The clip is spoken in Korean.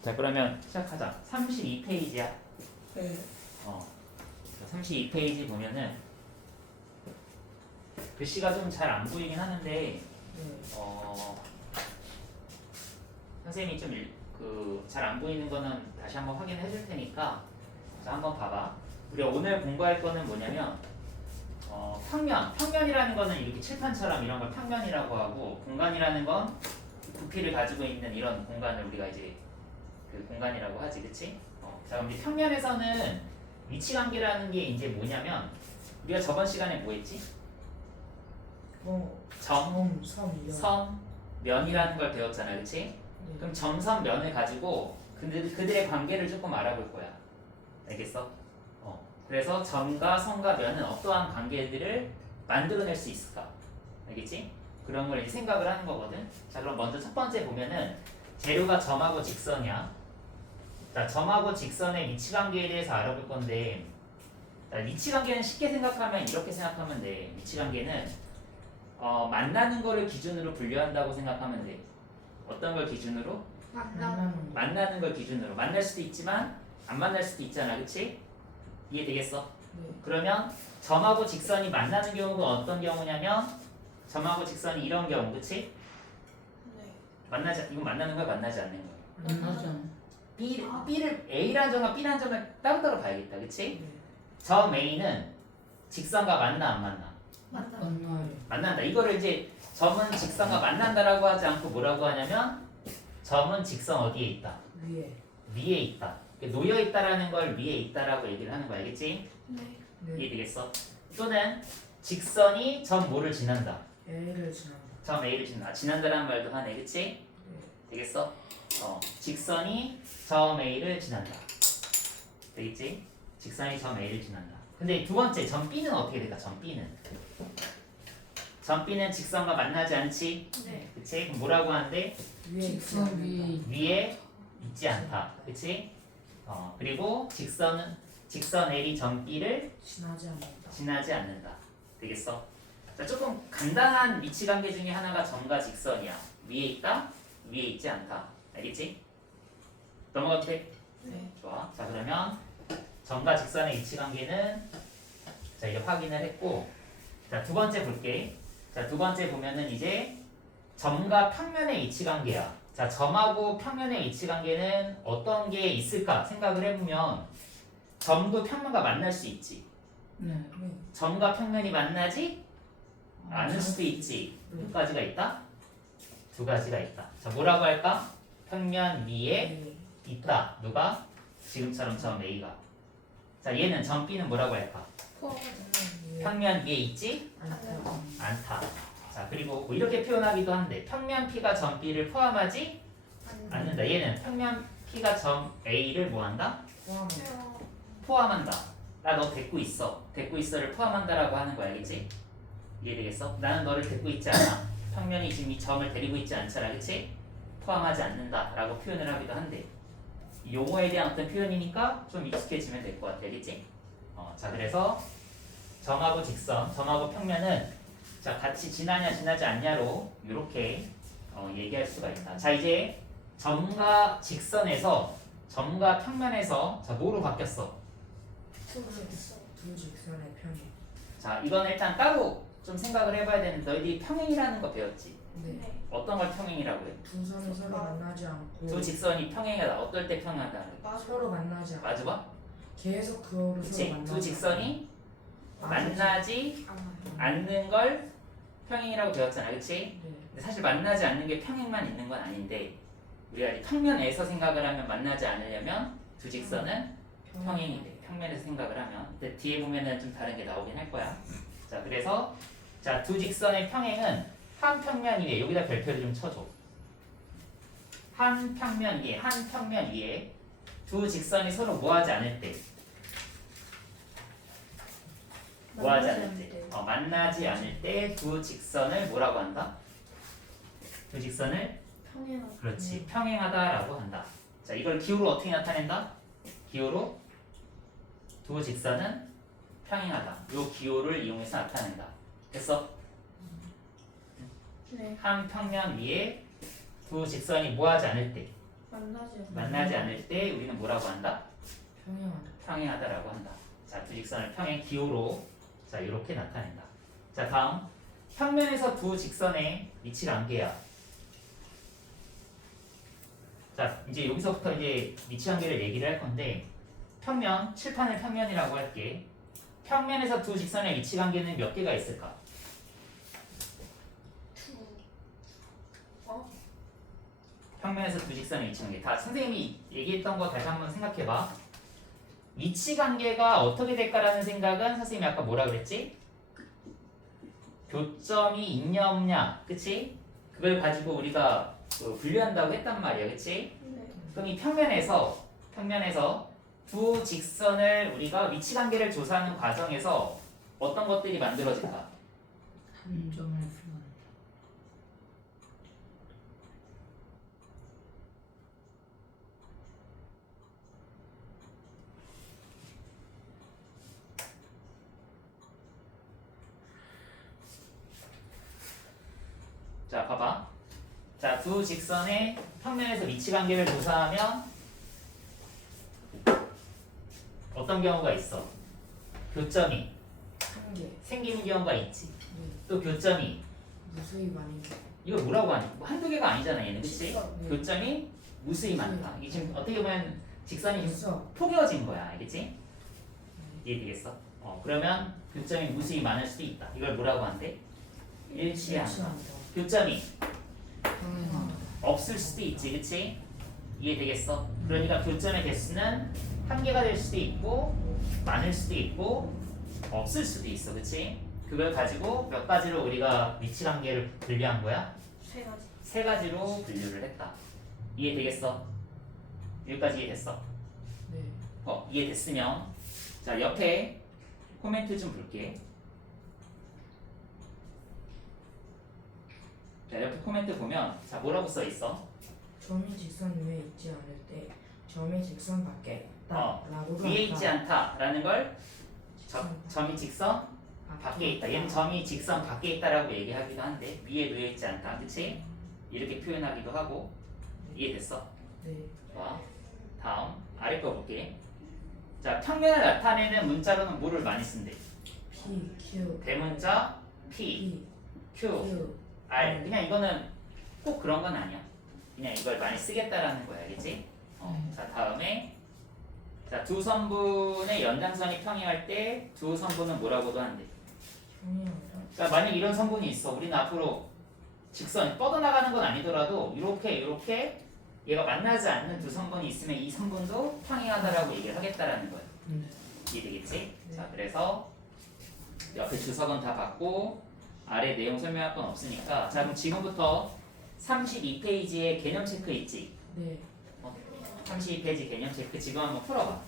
자, 그러면 시작하자. 32페이지야. 네. 32페이지 보면은 글씨가 좀 잘 안 보이긴 하는데 네. 선생님이 좀 잘 안 보이는 거는 다시 한번 확인해 줄 테니까 자, 한번 봐봐. 우리가 오늘 공부할 거는 뭐냐면 평면이라는 거는 이렇게 칠판처럼 이런 걸 평면이라고 하고, 공간이라는 건 부피를 가지고 있는 이런 공간을 우리가 이제 그 공간이라고 하지, 그치? 자, 그럼 이 평면에서는 위치관계라는 게 이제 뭐냐면, 우리가 저번 시간에 뭐 했지? 점, 섬이요. 선, 면이라는 걸 배웠잖아, 그치? 네. 그럼 점선, 면을 가지고 그들의 관계를 조금 알아볼 거야. 알겠어? 그래서 점과 선과 면은 어떠한 관계들을 만들어낼 수 있을까? 알겠지? 그런 걸 이제 생각을 하는 거거든. 자, 그럼 먼저 첫 번째 보면은 재료가 점하고 직선이야. 자, 점하고 직선의 위치관계에 대해서 알아볼 건데, 자, 위치관계는 쉽게 생각하면 이렇게 생각하면 돼. 위치관계는 만나는 거를 기준으로 분류한다고 생각하면 돼. 어떤 걸 기준으로? 만나는 걸 기준으로. 만날 수도 있지만 안 만날 수도 있잖아, 그치? 이해되겠어? 네. 그러면 점하고 직선이 만나는 경우가 어떤 경우냐면, 점하고 직선이 이런 경우, 그치? 이건 만나는 거야, 만나지 않는 거야? 만나죠. B를 A라는 점과 B라는 점을 따로따로 봐야겠다, 그치? 네. 점 A는 직선과 만나 안 만나? 만나요. 만난다. 이거를 이제 점은 직선과 만난다라고 하지 않고 뭐라고 하냐면, 점은 직선 어디에 있다? 위에. 위에 있다. 놓여 있다라는 걸 위에 있다라고 얘기를 하는 거야, 알겠지? 네. 이해되겠어? 또는 직선이 점 뭐를 지난다. A를 지난다. 점 A를 지난다라는 말도 하네, 그치? 네. 되겠어? 직선이 점 A를 지난다. 되겠지? 직선이 점 A를 지난다. 근데 두 번째, 점 B는 어떻게 될까? 점 B는 직선과 만나지 않지? 네. 그치? 그럼 뭐라고 하는데? 위에 직선 있지 않는다. 위에 있지 않다. 그치? 그리고 직선 L이 점 B를 지나지 않는다. 지나지 않는다. 되겠어? 자, 조금 간단한 위치관계 중에 하나가 점과 직선이야. 위에 있다, 위에 있지 않다. 알겠지? 넘어가도 돼? 네. 좋아. 자, 그러면 점과 직선의 위치관계는 자, 이제 확인을 했고, 자, 두 번째 볼게. 자, 두 번째 보면은 이제 점과 평면의 위치관계야. 자, 점하고 평면의 위치관계는 어떤 게 있을까 생각을 해보면, 점도 평면과 만날 수 있지. 네. 점과 평면이 만나지 않을 수도 있지. 몇 가지가 있다? 두 가지가 있다. 자, 뭐라고 할까? 평면 위에 네. 있다. 누가? 지금처럼 점 A가. 자, 얘는 점 B는 뭐라고 할까? 위에 평면 위에 있지 않다. 않다. 자, 그리고 뭐 이렇게 표현하기도 한데, 평면 P가 점 B를 포함하지 않는다. 얘는 평면 P가 점 A를 뭐한다? 포함한다. 나 너 데리고 있어. 데리고 있어를 포함한다라고 하는 거야, 알겠지? 이해되겠어? 나는 너를 데리고 있지 않아. 평면이 지금 이 점을 데리고 있지 않잖아, 그치? 포함하지 않는다라고 표현을 하기도 한데, 이 용어에 대한 어떤 표현이니까 좀 익숙해지면 될 것 같아, 알겠지? 자, 그래서 점하고 직선, 점하고 평면은 자, 같이 지나냐 지나지 않냐로 이렇게 얘기할 수가 있다. 자, 이제 점과 직선에서, 점과 평면에서 자, 뭐로 바뀌었어? 두 직선의 평행. 자, 이건 일단 따로 좀 생각을 해봐야 되는데, 너희들이 평행이라는 거 배웠지? 네. 어떤 걸 평행이라고 해? 두 선이 서로 만나지 않고 두 직선이 평행이다. 어떨 때 평행하다? 서로 만나지 않고 맞아 봐? 계속 그거를 서로 그치? 만나지 두 직선이 않고. 만나지 않는 걸 평행이라고 배웠잖아, 그치? 네. 근데 사실 만나지 않는 게 평행만 있는 건 아닌데, 우리가 이 평면에서 생각을 하면 만나지 않으려면 두 직선은 평행이 돼. 평면에서 생각을 하면. 근데 뒤에 보면은 좀 다른 게 나오긴 할 거야. 자, 그래서 자, 두 직선의 평행은 한 평면 위에, 여기다 별표를 좀 쳐줘. 한 평면 위에 두 직선이 서로 뭐하지 않을 때, 만나지 않을 때 두 직선을 뭐라고 한다? 두 직선을 그렇지, 평행하다라고 한다. 자, 이걸 기호로 어떻게 나타낸다? 기호로 두 직선은 평행하다. 요 기호를 이용해서 나타낸다. 됐어? 한 평면 위에 두 직선이 뭐하지 않을 때, 만나지 만나지 않을 때 우리는 뭐라고 한다? 평행하다. 평행하다라고 한다. 자, 두 직선을 평행 기호로 자 이렇게 나타낸다. 자, 다음 평면에서 두 직선의 위치 관계야. 자, 이제 여기서부터 이제 위치 관계를 얘기를 할 건데 평면, 칠판을 평면이라고 할게. 평면에서 두 직선의 위치 관계는 몇 개가 있을까? 평면에서 두 직선의 위치 관계. 다 선생님이 얘기했던 거 다시 한번 생각해봐. 위치 관계가 어떻게 될까라는 생각은 선생님이 아까 뭐라 그랬지? 교점이 있냐 없냐, 그치? 그걸 가지고 우리가 분류한다고 했단 말이야, 그치? 네. 그럼 이 평면에서 두 직선을 우리가 위치 관계를 조사하는 과정에서 어떤 것들이 만들어질까? 한 점을 표현. 자, 봐봐. 자, 두 직선의 평면에서 위치 관계를 조사하면 어떤 경우가 있어? 교점이 한 개. 생기는 경우가 있지. 네. 또 교점이 무수히 많이 개. 이걸 뭐라고 하니? 뭐 한두 개가 아니잖아, 얘는. 그치? 직선. 네. 교점이 무수히 많다. 이게 지금 어떻게 보면 직선이 좀 있어. 포개어진 거야, 알겠지? 이해되겠어? 그러면 교점이 무수히 많을 수도 있다. 이걸 뭐라고 한대? 일치한다. 일치한다. 교점이 평행하다. 없을 수도 있지, 그치? 이해되겠어? 그러니까 교점의 개수는 한 개가 될 수도 있고 많을 수도 있고 없을 수도 있어, 그치? 그걸 가지고 몇 가지로 우리가 위치 관계를 분류한 거야? 세 가지. 세 가지로 분류를 했다. 이해되겠어? 여기까지 이해됐어? 네. 이해됐으면 자, 옆에 코멘트 좀 볼게. 자, 옆에 코멘트 보면 자, 뭐라고 써 있어? 점이 직선 위에 있지 않을 때 점이 직선 밖에 어, 있다라고도 위에 있지 않다라는 걸 직선 점이 직선 밖에 있다. 얘는 점이 직선 밖에 있다라고 얘기하기도 한데 위에 놓여 있지 않다. 그치? 이렇게 표현하기도 하고. 이해됐어? 네. 자, 다음 아래 거 볼게. 자, 평면을 나타내는 문자로는 뭐를 많이 쓴대? P, Q, 대문자 P, P, Q, Q. R. 그냥 이거는 꼭 그런 건 아니야. 그냥 이걸 많이 쓰겠다라는 거야, 알겠지? 자, 다음에 자, 두 선분의 연장선이 평행할 때 두 선분은 뭐라고도 한대? 평행하다. 자, 만약 이런 선분이 있어. 우리는 앞으로 직선 뻗어나가는 건 아니더라도 이렇게 얘가 만나지 않는 두 선분이 있으면 이 선분도 평행하다라고 얘기를 하겠다라는 거야. 이해되겠지? 네. 자, 그래서 옆에 주석은 다 받고 아래 내용 설명할 건 없으니까 자, 그럼 지금부터 32페이지에 개념 체크 있지? 네. 32페이지 개념 체크 지금 한번 풀어봐.